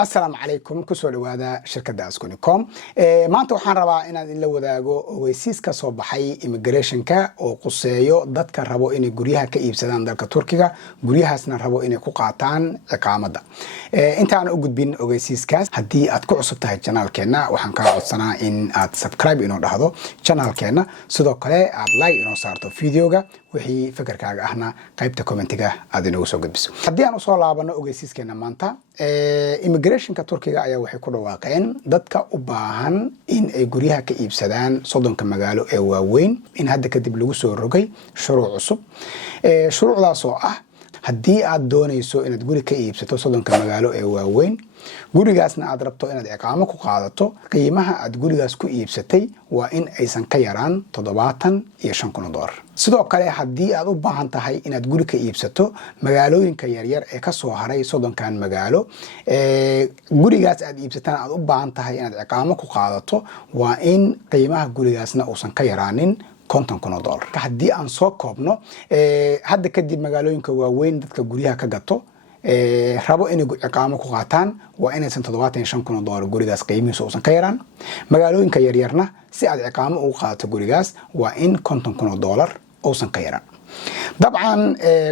السلام عليكم كسر هذا شركة داسكونيكوم maanta waxaan rabaa inaan in la wadaago ogeysiis ka soo baxay immigration-ka oo quseeyo dadka rabo inay guryaha ka iibsadaan dalka Turkiga guryahaasna rabo inay ku qaataan iqaamada intaan u gudbin ogeysiiskaas haddii aad ku cusub tahay channel-keena waxaan kaa codsanaa in aad subscribe inoo dhahdo channel-keena sidoo kale aad like inoo saarto video-ga wixii fikirkaaga ahna qaybta commentiga aad inoogu soo gudbiso haddii aan u soo laabano ogeysiiskeena maanta immigration-ka Turkiga ayaa waxay ku dhawaaqeen dadka u baahan in ay guryaha ka iibsadaan soddonka magaalo ee waaweyn in hadda kadib lagu soo rogay shuruuc cusub shuruucdaas oo ah haddii aad doonayso inaad guri ka iibsato soddonka magaalo ee waaweyn gurigaasna aad rabto inaad iqaamo ku qaadato qiimaha aad gurigaas ku iibsatay waa in aysan ka yaraan $75,000 sidoo kale haddii aad u baahan tahay inaad guri ka iibsato magaalooyinka yaryar ee ka soo haray soddonkan magaalo gurigaas aad iibsataan aad u baahan tahay inaad iqaamo ku qaadato waa in qiimaha gurigaasna uusan ka yaraanin $50,000 haddii aan soo koobno hadda kadib magaalooyinka waaweyn dadka guryaha ka gato rabo inay iqaamo ku qaataan waa inaysan $75,000 gurigaas qiimihiisa uusan ka yaraan magaalooyinka yaryarna si aad iqaamo ugu qaadato gurigaas waa in $50,000 uusan ka yaraan dabcan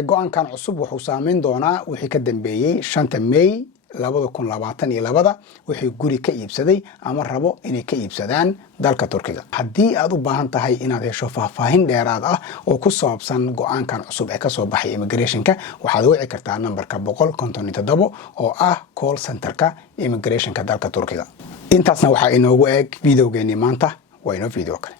go'aankan cusub wuxuu saameyn doonaa wixii ka dambeeyay 5 May 2022 wixii guri ka iibsaday ama rabo inay ka iibsadaan dalka Turkiga haddii aad u baahan tahay inaad hesho faahfaahin dheeraad ah oo ku saabsan go'aankan cusub ee ka soo baxay immigration-ka waxaad wici kartaa nambarka 157 oo ah call center-ka immigration-ka dalka Turkiga intaasna waxa inoogu eeg video-geeni maanta waa inoo video kale